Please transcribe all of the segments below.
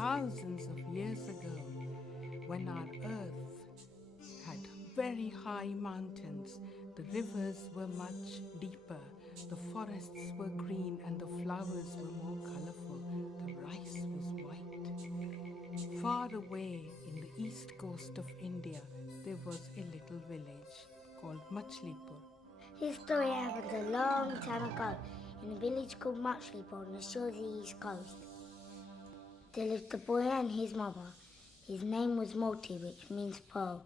thousands of years ago, when our earth had very high mountains, the rivers were much deeper, the forests were green, and the flowers were more colorful. The rice was white. Far away in the east coast of India, there was a little village called Machlipur. This story happened a long time ago in a village called Machlipur on the shore of the east coast. There lived a boy and his mother. His name was Moti, which means pearl.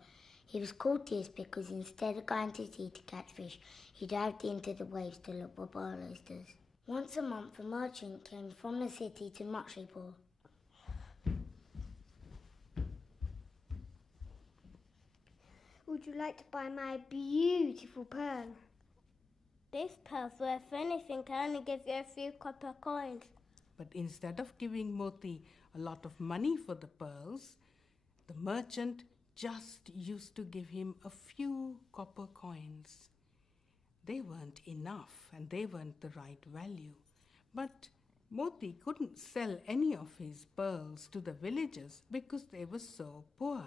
He was called this because instead of going to sea to catch fish, he dived into the waves to look for pearl oysters. Once a month, a merchant came from the city to Machlipur. Would you like to buy my beautiful pearl? This pearl's worth anything. I only give you a few copper coins. But instead of giving Moti a lot of money for the pearls, the merchant just used to give him a few copper coins. They weren't enough and they weren't the right value. But Moti couldn't sell any of his pearls to the villagers because they were so poor.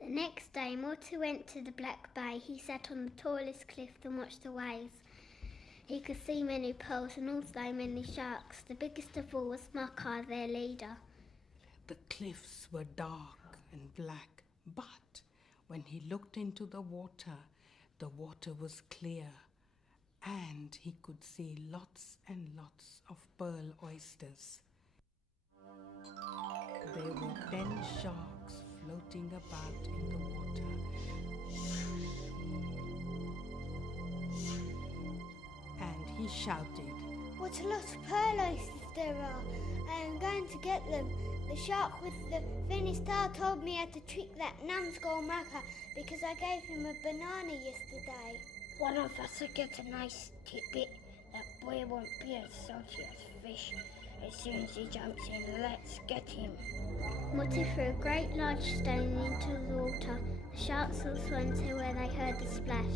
The next day, Moti went to the Black Bay. He sat on the tallest cliff and watched the waves. He could see many pearls and also many sharks. The biggest of all was Makar, their leader. The cliffs were dark and black, but when he looked into the water was clear, and he could see lots and lots of pearl oysters. There were 10 sharks floating about in the water. And he shouted, What a lot of pearl oysters there are. I am going to get them. The shark with the finished tail told me how to trick that numbskull Maka because I gave him a banana yesterday. One of us will get a nice tidbit. That boy won't be as salty as fish. As soon as he jumps in, let's get him. Moti threw a great large stone into the water. The sharks all swam to where they heard the splash.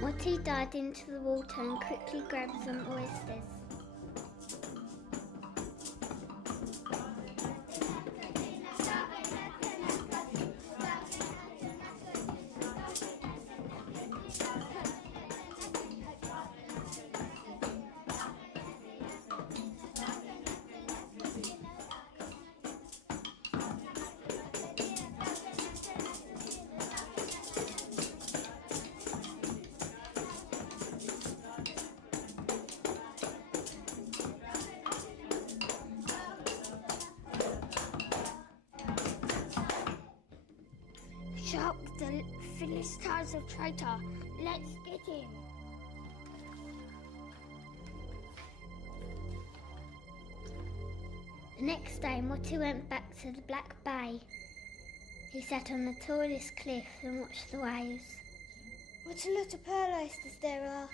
Moti dived into the water and quickly grabbed some oysters. Shark with the Philistines of traitor. Let's get him. The next day, Moti went back to the Black Bay. He sat on the tallest cliff and watched the waves. What a lot of pearl oysters there are.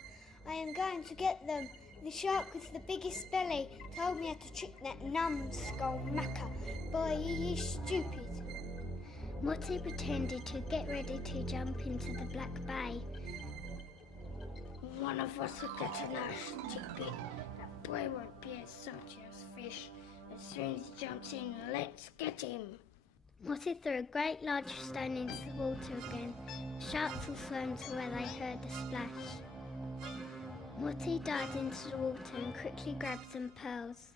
I am going to get them. The shark with the biggest belly told me how to trick that numbskull Maka. Boy, he is stupid. Moti pretended to get ready to jump into the Black Bay. One of us will get a nice tidbit. That boy won't be as salty as fish. As soon as he jumps in, let's get him. Moti threw a great large stone into the water again. The sharks all swam to where they heard the splash. Moti dived into the water and quickly grabbed some pearls.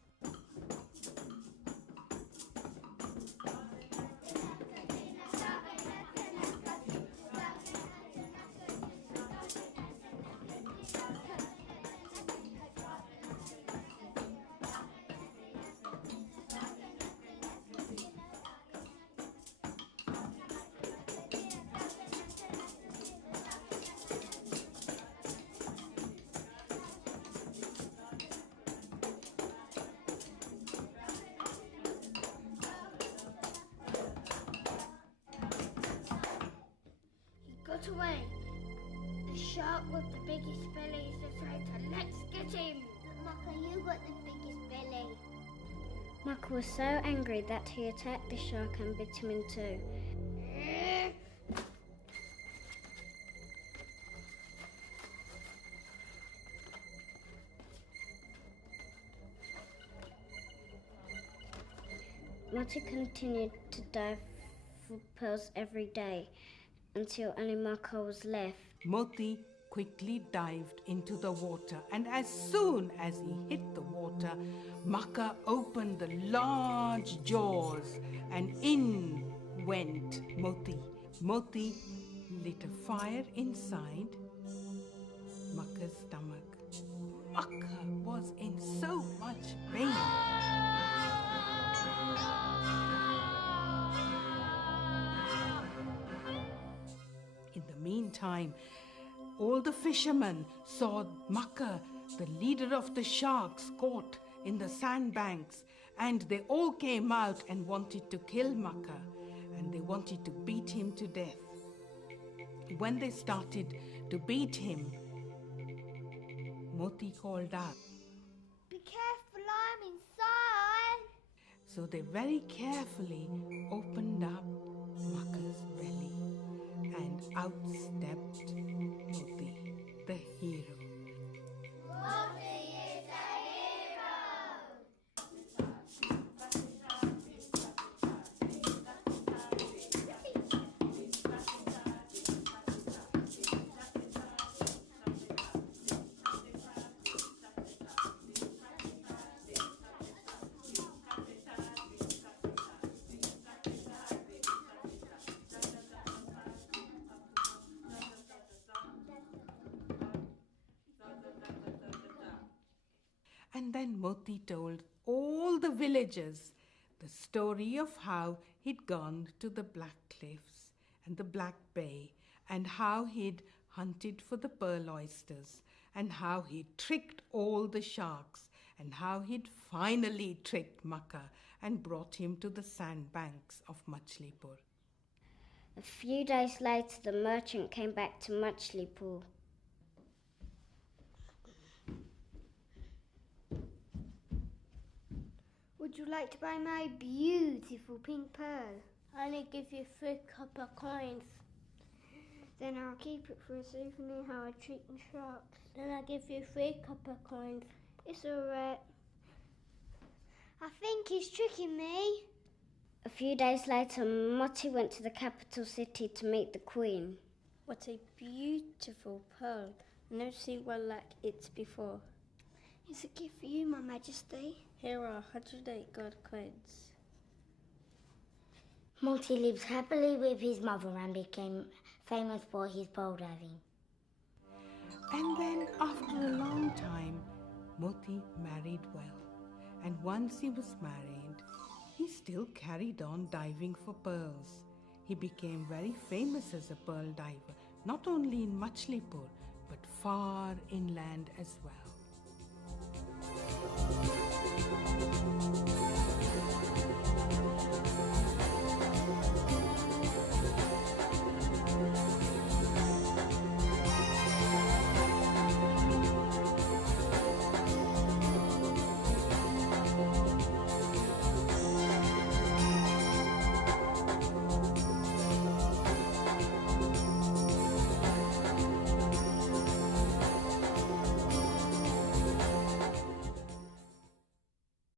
Got away. The shark with the biggest belly is the traitor. Let's get him. Maka, you got the biggest belly. Maka was so angry that he attacked the shark and bit him in two. Moti continued to dive for pearls every day until only Maka was left. Moti quickly dived into the water, and as soon as he hit the water, Maka opened the large jaws, and in went Moti. Moti lit a fire inside Maka's stomach. Maka was in so much pain. In the meantime, all the fishermen saw Maka, the leader of the sharks, caught in the sandbanks, and they all came out and wanted to kill Maka, and they wanted to beat him to death. When they started to beat him, Moti called out. Be careful, I'm inside. So they very carefully opened up Maka's belly, and out stepped Moti, the hero. And then Moti told all the villagers the story of how he'd gone to the Black Cliffs and the Black Bay, and how he'd hunted for the pearl oysters, and how he'd tricked all the sharks, and how he'd finally tricked Maka and brought him to the sandbanks of Machlipur. A few days later, the merchant came back to Machlipur. Would you like to buy my beautiful pink pearl? I only give you 3 copper coins. Then I'll keep it for a souvenir how I treat the sharks. Then I give you 3 copper coins. It's alright. I think he's tricking me. A few days later, Moti went to the capital city to meet the Queen. What a beautiful pearl. I've never seen one like it before. It's a gift for you, My Majesty. Here are 108 gold coins. Moti lives happily with his mother and became famous for his pearl diving. And then after a long time, Moti married well. And once he was married, he still carried on diving for pearls. He became very famous as a pearl diver, not only in Machlipur, but far inland as well.